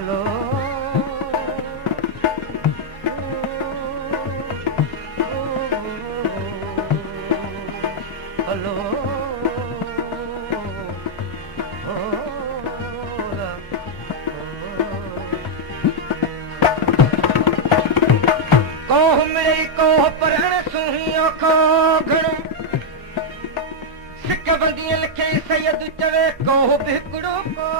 hello hello कोह मेरी कोह परण सुहियो को घणो सिक बंदियां लिखे सैयद चवे कोह बिकड़ो को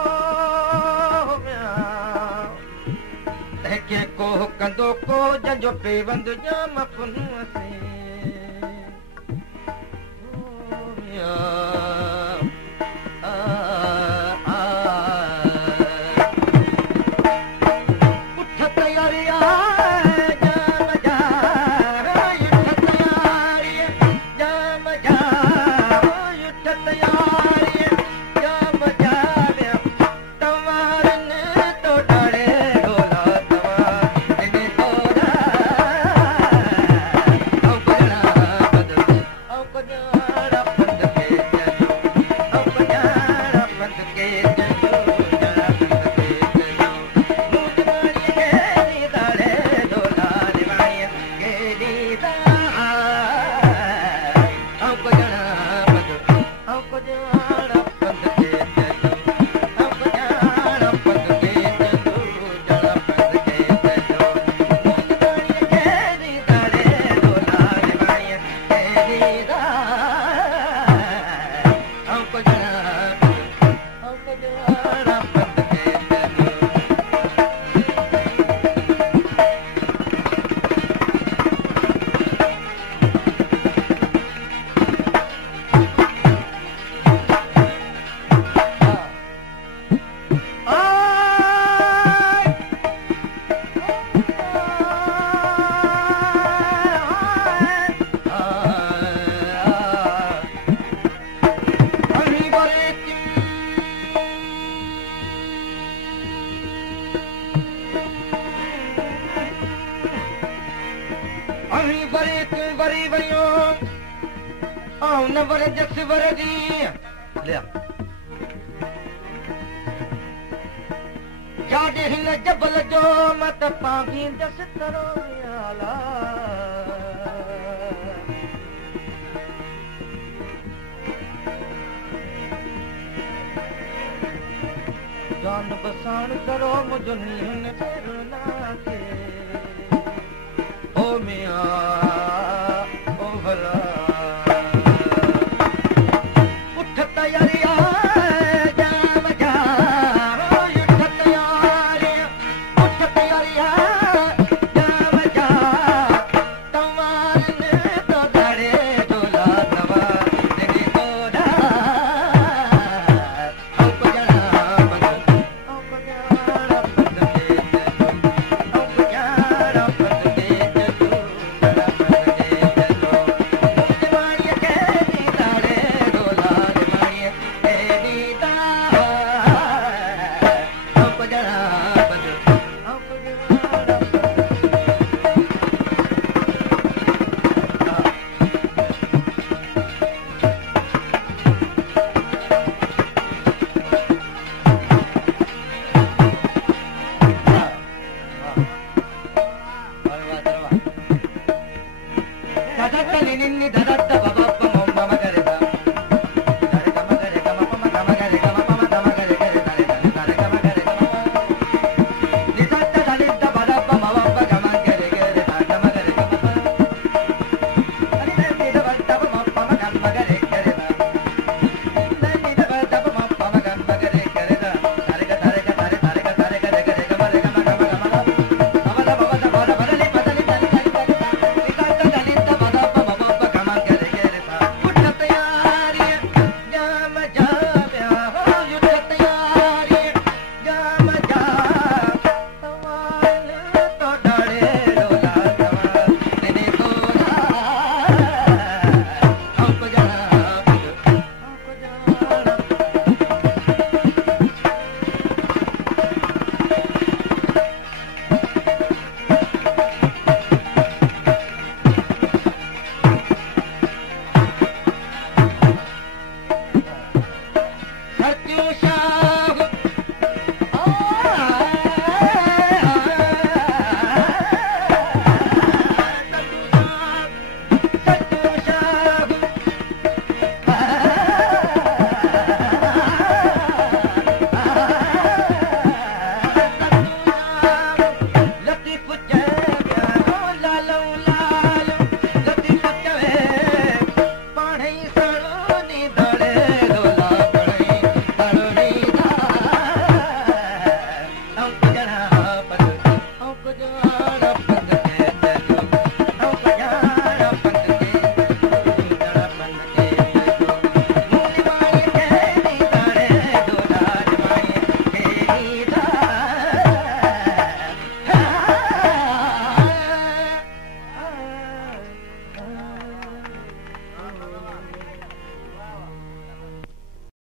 तहके कोह कंदो को जंजो पेवंद जाम पुनु असे वरी वयो न वर जस वर जी लिया जाडे हिन जबल जो मत पागी दस तरो याला जान बसाण करो मुझो नीहन फेरना के ओ मिया ओ भला उठ तैयारिया जाम जा उठ तैयारिया जाम जा तमार ने तो दाड़े डोला तवा तेरी तोड़ा औ पजना